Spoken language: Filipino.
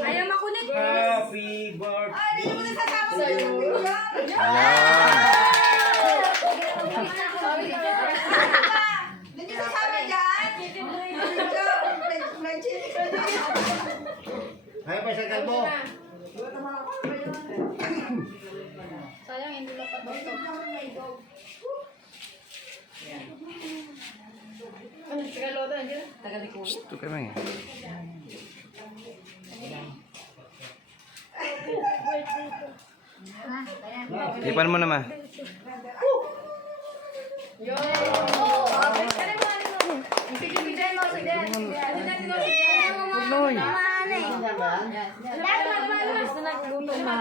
Ayaw makulit. Happy birthday. Hindi mo nasasama sa'yo. Hindi sasama dyan. May chinis ka dyan. Ayaw pa sa kalbo. Sayang, hindi lang patotog. Ano, Tagalog na dyan? Tagalikulo. Ito kami. Ipan mo naman. Yo! Sige, mo. Sige. Tuloy. Gusto na gusto na.